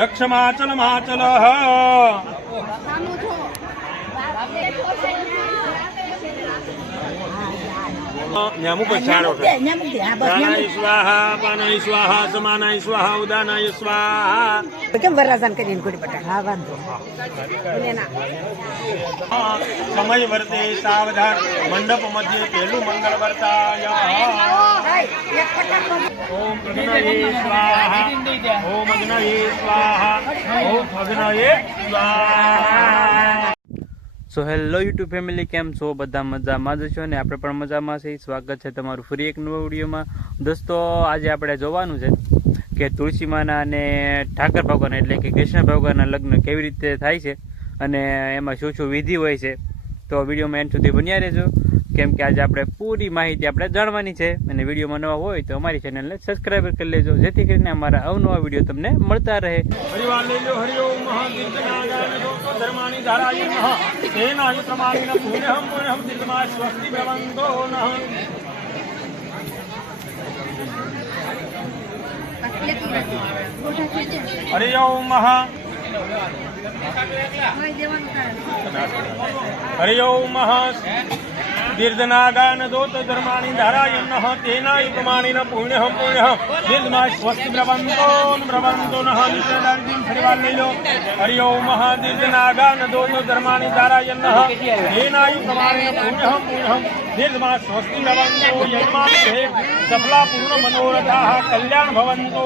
રક્ષમાચલ માચલ સ્વાહા પાનાય સ્વાહા સમાનાય સ્વાહા ઉદાનાય સ્વાહા. કેમ વરરાજાન કરીને ગુડી બટા હા વાંધો સમય વર્તે સાવધાન મંડપ મધ્યે પહેલું મંગળ વર્તાય. ઓમ અગ્નયે સ્વાહા ઓમ અગ્નયે સ્વાહા ઓમ અગ્નયે સ્વાહા. સો હેલો યુટ્યુબ ફેમિલી, કેમ છો? બધા મજામાં જ છો ને? આપણે પણ મજામાં છીએ. સ્વાગત છે તમારું ફરી એક નવા વિડીયોમાં. દોસ્તો, આજે આપણે જોવાનું છે કે તુલસી માના અને ઠાકર ભગવાન એટલે કે કૃષ્ણ ભગવાનના લગ્ન કેવી રીતે થાય છે અને એમાં શું શું વિધિ હોય છે. તો વિડીયોમાં એન્ડ સુધી બન્યા રહેજો, કેમ કે આજે આપણે પૂરી માહિતી આપણે જાણવાની છે. અને વિડીયોમાં નવા હોય તો અમારી ચેનલને સબસ્ક્રાઈબ કરી લેજો, જેથી કરીને અમારા અવનવા વિડીયો તમને મળતા રહે. હરિવાલ લેજો હરિઓમ મહાદીર્ઘનાગાય લોકો ધર્માણી ધારાય નઃ તેનાય પ્રમાણેન પુણ્યહમ પુણ્યહમ દીર્ઘમા સ્વસ્તિ ભવન્તો નઃ. હરિઓમ મહા હરિઓમ મહા દીર્ઘનાગાન દોત ધર્માણી ધારાયન તેનાય પ્રમાણેન પુણ્યહમ પુણ્યહમ દીર્ઘમા સ્વસ્તિ બ્રવંતો બ્રવંતો નઃ. નિત્યદાર્જિન ફરીવાર લઈ લો. હરિઓમ મહા દીર્ઘનાગાન દોત ધર્માણી ધારાયન તેનાય પ્રમાણેન પુણ્યહમ પુણ્યહમ દીર્ઘમા સ્વસ્તિ બ્રવંતો યજમાન સફલા પૂર્ણ મનોરથાઃ કલ્યાણ ભવંતો.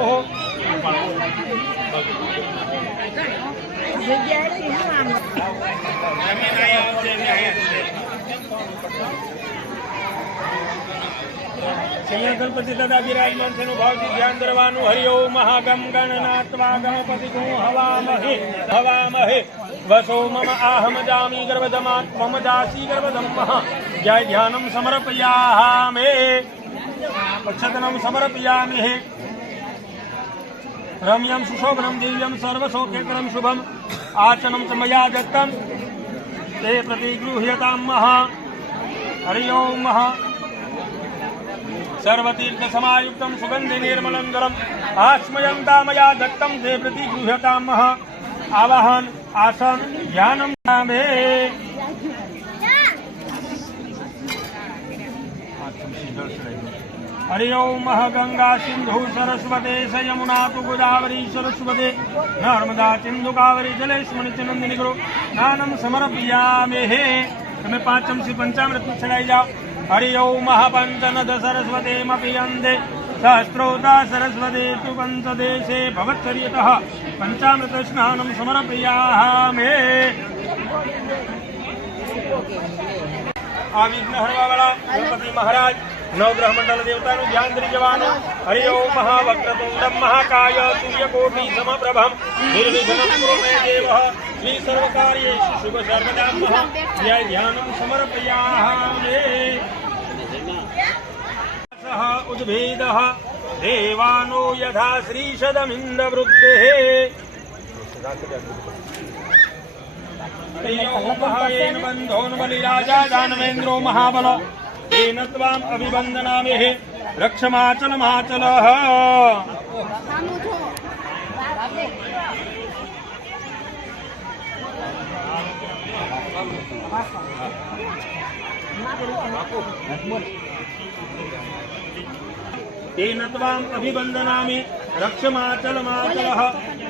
ગણપતિ દાદા બિરાજમાન છે નું ભાવથી ધ્યાન ધરવાનું. હરિઓમ મહાગમ ગણનાત્વા ગણપતિ ગું હવામહે હવામહે વસો મમ આહમ જામી ગર્ભદમાત મમ દાસી ગર્ભદમઃ. જય ધ્યાનમ સમર્પયામે પક્ષતનમ સમર્પયામે. રમ્યમ સુશોભનમ દિવ્યમ સર્વસૌખ્યકરમ શુભમ આચનમ ચ મયા દત્તમ તે પ્રતિગૃહ્યતામ મહા. હરિઓમ મહા સર્વતીર્થ સમાયુક્તમ સુગંધિ નિર્મલમ જલમ આસ્મયંતા મયા દત્તમ તે પ્રતિગૃહ્યતામ મહા. આવાહન આસન ધ્યાનમ નામે. હરિઓમ મહ ગંગા સિંધુ સરસ્વતે યમુના તુ ગોદાવરી સરસ્વતે નર્મદા સિંધુ કાવેરી જલેસ્મણ ચનંદિની ગુરુ નાનમ સમર્પયામેહે. તમે પાંચમસી પંચામૃત ચડાઈ જાઓ. હરિઓમ મહાપંચનદ સરસ્વતે મપિયંદે સહસ્ત્રોતા સરસ્વતે તુ પંચદેશે ભવત્સર્યતઃ પંચામૃત સ્નાનમ સમર્પયામે. આ વિઘ્ન હરવાવાળા ગણપતિ મહારાજ નવગ્રહ મંડળ દેવતાનું ધ્યાન ધરી જવાનું. હરિઓમ મહાવક્રતુંડમ મહાકાય સૂર્યકોટી સમપ્રભમ નિર્વિઘ્നം કુરુ મે દેવઃ શ્રી સર્વકાર્યેષુ શુભ સર્વદા મહ. જય ધ્યાનમ સમર્પયામે. સહ ઉદ્ભેદઃ દેવાનો યથા શ્રીષદમિન્દ વૃદ્ધેઃ. હરિઓમ મહાયેન બંધોન બલિરાજા દાનવેન્દ્રો મહાબલ તેન ત્વામ અભિવંદનામિ રક્ષમાચલ માચલ. તેન ત્વામ અભિવંદનામિ રક્ષમાચલ માચલ.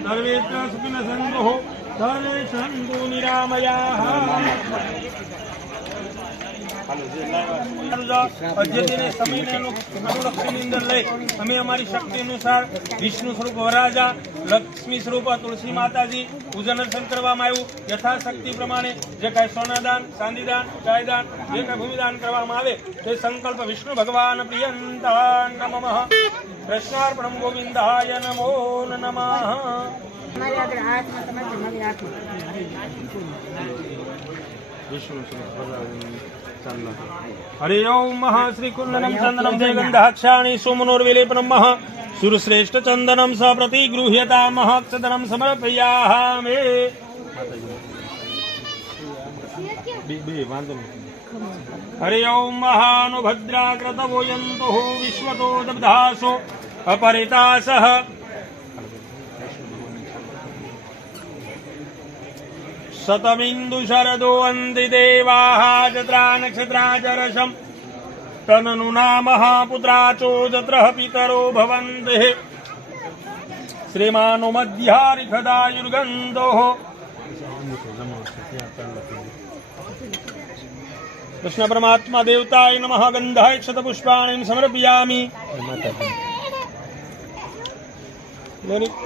સર્વેત્ર સુખિન સંતુ સર્વે સંતુ નિરામયાઃ. અદ્યતને સમયને અનુલક્ષીની અંદર લઈ અમે અમારી શક્તિ અનુસાર વિષ્ણુ સ્વરૂપ વરરાજા, લક્ષ્મી સ્વરૂપ તુલસી માતાજી પૂજન અર્ચન કરવામાં આવ્યું. યથાશક્તિ પ્રમાણે જે કાંઈ સોનાદાન, ચાંદીદાન, ગાયદાન, જે કાંઈ ભૂમિદાન કરવામાં આવે તે સંકલ્પ વિષ્ણુ ભગવાન પ્રિયંતા નમઃ. કૃષ્ણાર્પણમ ગોવિંદાય નમો નમઃ. વિષ્ણુ હરિઓમ મહા શ્રી કુંડનમ ચંદનમ જયગંધાક્ષાણી સુમનોર્વિલેપનમ મહ સુરશ્રેષ્ઠ ચંદનમ સ પ્રતિગૃહ્યતા મહ. ક્ષતનમ સમર્પયામે. હરિઓમ મહાનુભદ્રાકૃતવોયંતો વિશ્વતો દબ્ધાસો અપરિતાસઃ. शतबिंदु शरदो वन्ति देवाः जत्रा नक्षत्राचरशम् तननु नामः पुत्राचो जत्रः पितरो भवन्ति श्रीमानो मध्यारिखदायुर्गन्धोः कृष्ण परमात्मा देवताय नमः गन्धाय क्षतपुष्पाणिं समर्पयामि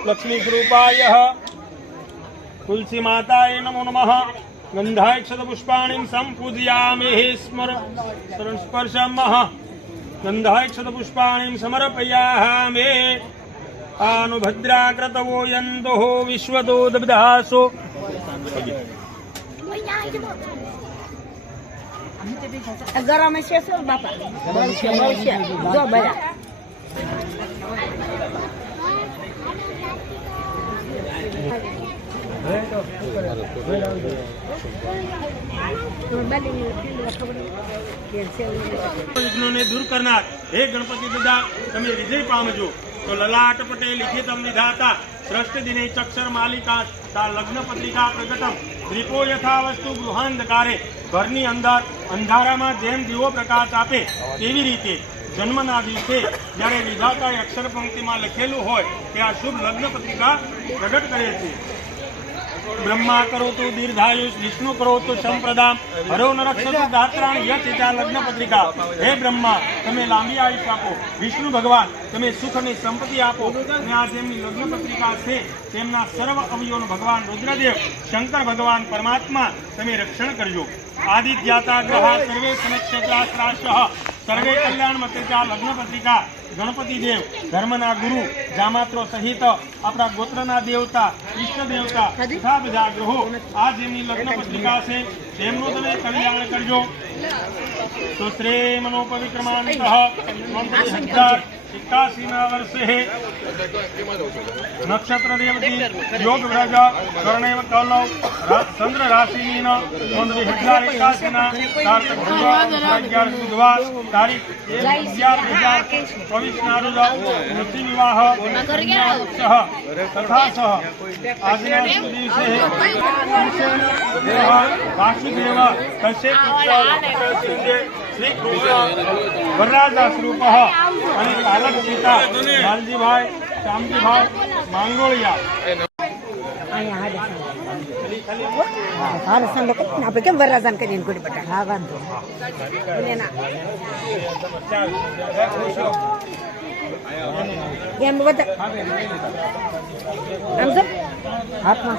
लक्ष्मी स्वरूपाय तुलसी माताय नमो नमः गन्धाय क्षतपुष्पाणिं संपूजयामि स्पर्शमः गन्धाय क्षतपुष्पाणिं समर्पयामि आनुभद्राकृतवो यन्तुः विश्वतो दब्धासो गरम છે શું બાપા બળશે જો બરા વિઘ્નોને દૂર કરનાર હે ગણપતિ દાદા તમે વિજય પામજો તો લલાટ પટે લિખિતમ નિધાતા શ્રેષ્ઠ દિને ચક્ષર માલિકા તા લગ્ન પત્રિકા પ્રગટમ દ્વીપો યથા વસ્તુ ગૃહાંધકારે ઘરની અંદર અંધારામાં જેમ દીવો પ્રકાશ આપે તેવી રીતે જન્મના દિવસે જ્યારે વિધાતાએ અક્ષર પંક્તિમાં લખેલું હોય તે આ શુભ લગ્ન પત્રિકા પ્રગટ કરે છે બ્રહ્મા કરોતુ દીર્ઘાયુષ વિષ્ણુ કરોતુ સંપ્રદામ હરો નરક્ષતુ દાત્રાણ યચિતા લગ્ન પત્રિકા હે બ્રહ્મા તમે લાંબી આયુષ આપો વિષ્ણુ ભગવાન તમે સુખ અને સંપત્તિ આપો અને આ જેમની લગ્ન પત્રિકા છે તેમના સર્વ અવયવોનું ભગવાન રુદ્રદેવ શંકર ભગવાન પરમાત્મા તમે રક્ષણ કરજો આદિત્યાતા ગ્રહા સર્વે નક્ષત્રાશ્રાશઃ સર્વે કલ્યાણ મતેચા લગ્ન પત્રિકા ગણપતિ દેવ ધર્મના ગુરુ જામાત્રો સહિત આપણા ગોત્રના દેવતા ઈષ્ટ દેવતા તથા બધા ગ્રહો આ જેમની લગ્ન પત્રિકા છે તેમનું તમે કલ્યાણ કરજો તો શ્રેય મનોપવિક્રમાંતઃ 2081 વર્ષે નક્ષત્ર દેવતી યોગ વ્રજ કર્ણેવ કલવ ચંદ્ર રાશિની 2081 તારીખ બુધવાર તારીખ 11/2024 ના રોજ ઋષિ વિવાહ તથા સહ આજના દિવસે વાસુદેવ કશ્યપ શ્રી વરરાજા સ્વરૂપ અને કાલક સીતા લાલજીભાઈ શ્યામજીભાઈ માંગોળિયા હારસન લોકો આપણે કેમ વરરાજાન કરીને કોડી બટા હા વાંધો એમ બધા આમ સર હાથમાં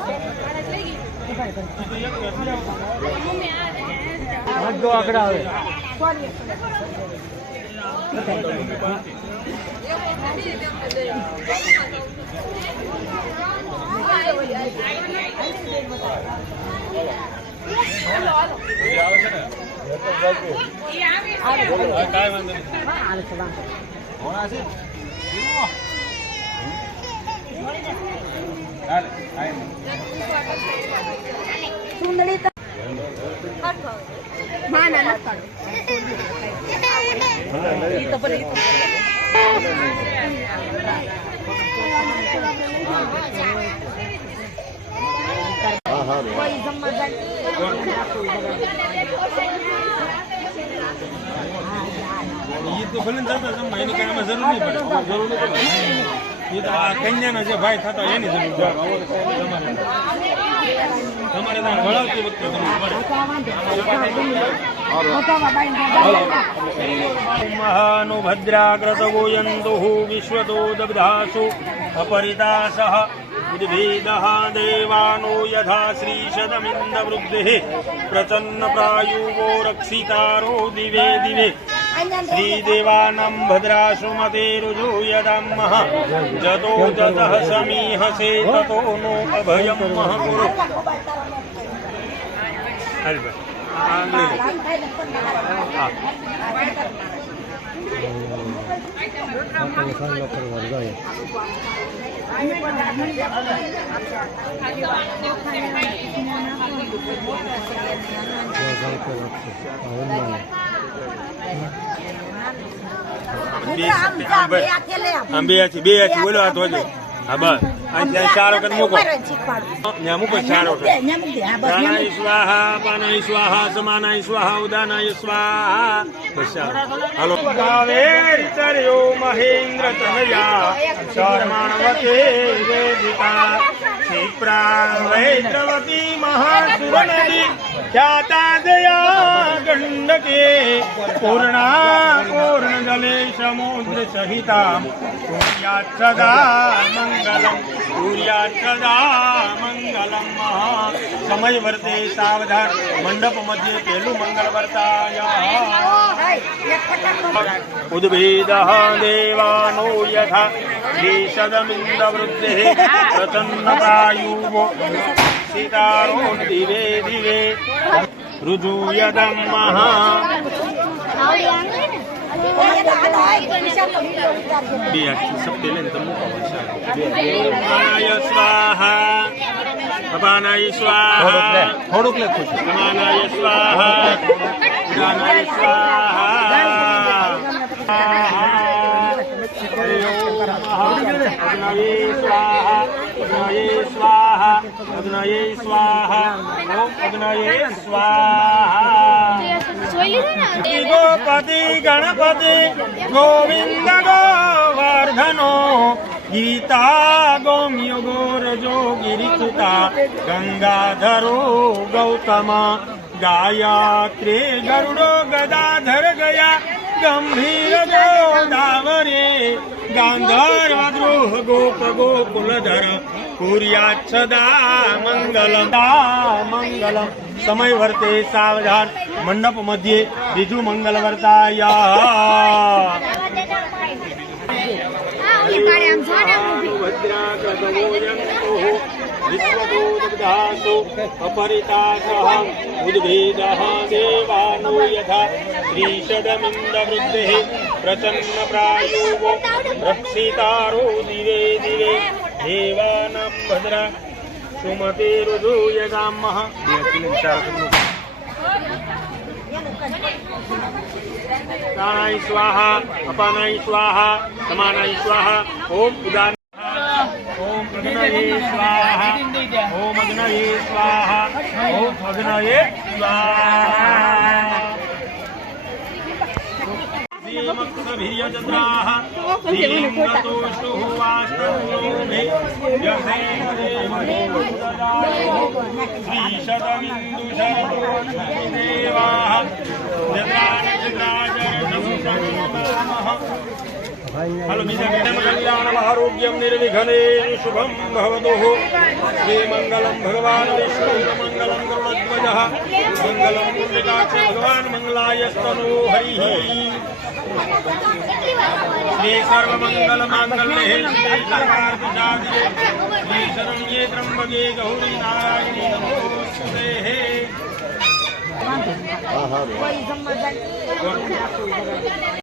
હાથ જો આગળ આવે સુંદરી ये तो भले जाता है महीने का में जरूर नहीं पड़े ये तो कन्या जे भाई था तो ये नहीं जरूर हमारे दान बढ़ावती वक्त महानु भद्राकृतवो यन्तुः विश्वतो दब्धासु अपरितासः उद्भेदः देवानो यथा श्रीशतमिन्दवृद्धिः प्रचन्नप्रायुवो रक्षितारो दिवे दिवे श्रीदेवानां भद्रासुमतेरुजो यदामः जतो जतः समीहसे ततो नो अभयं मह कुरु બે આછી બોલો હાથ હોજો હા બસ આ ચાર વખત મૂકો શીખવાડું ત્યાં મૂકો ચાર વખત ત્યાં મૂકી દે. હા, બસ ત્યાં પ્રાણાય મૂકી. સ્વાહા પાનાય સ્વાહા સમાનાય સ્વાહા ઉદાનાય સ્વાહા બસ હાલો ગાવે ચર્યો મહેન્દ્ર તનયા શર્માણવતે વેદિકા ક્ષિપ્રા વૈદ્રવતી મહાસુરનદી ખ્યાતા દયા ગંડકે પૂર્ણા પૂર્ણ જલે સમુદ્ર સહિતા સૂર્યાત સદા મંગલમ સૂર્યાત સદા મંગલમ સમય વર્તે સાવધાન મંડપ મધ્ય પેલું મંગળ વર્તાય એક ફટાકડો. ઉદ્ભેદ દેવાનો યથા શ્રીષદમિન્દ વૃદ્ધે પ્રસન્ન પ્રાયુવો સીતારો દિવે દિવે રુજુયદમ મહા બે સપ્તે લઈને તમે સ્વાહા અપાનાય સ્વાહા થોડુંક લખું છું સમાનાય સ્વાહા ઉદાનાય સ્વાહા અગ્નયે સ્વાહા અગ્નયે સ્વાહા અગ્નયે સ્વાહા ઓમ અગ્નયે સ્વાહા ગોપતિ ગણપતિ ગોવિંદ ગોવર્ધનો ગીતા ગૌમ્ય ગોરજો ગિરિસુતા ગંગાધરો ગૌતમ ગાયત્રી ગરુડો ગદાધર ગયા ગંભીર ગોદાવરે ગાંધર્વ ગૃહ ગોપ ગોકુલધર કુર્યાત સદા મંગલમ સમય વર્તે સાવધાન મંડપ મધ્યે બીજું મંગલ વર્તાય વિશ્વદૂતદાસો અપરિતાસઃ ઉદ્ભેદઃ દેવાનો યથા શ્રીષદમિન્દ વૃદ્ધે પ્રસન્ન પ્રાયુવો રક્ષિતારો દિવે દિવે દેવાનાં ભદ્રા સુમતે રુજુયગામઃ પ્રાણાય સ્વાહા અપાનાય સ્વાહા સમાનાય સ્વાહા ઓમ ઉદાન ઓમ અગ્નયે સ્વાહા ઓમ અગ્નયે સ્વાહા ઓમ અગ્નયે સ્વાહા શ્રીમત્સભીર્યચંદ્રાઃ શ્રીમતોષુઃ વાસ્તવ્યોમે શ્રીષદમિન્દુશરદોષદેવાઃ હલો કલ્યાણમ આરોગ્યમ નિર્વિઘ્ને શુભમ ભવતુ શ્રીમંગલમ ભગવાન વિષ્ણુ મંગલમ ગરુડધ્વજઃ મંગલમ પુંડરીકાક્ષ ભગવાન મંગલાયસ્તનો હરિઃ શ્રી સર્વમંગલ માંગલ્યે શ્રી સર્વાર્થ સાધિકે શ્રી શરણ્યે ત્રંબકે ગૌરી નારાયણી નમોસ્તુતે કોઈ જમવા જાય.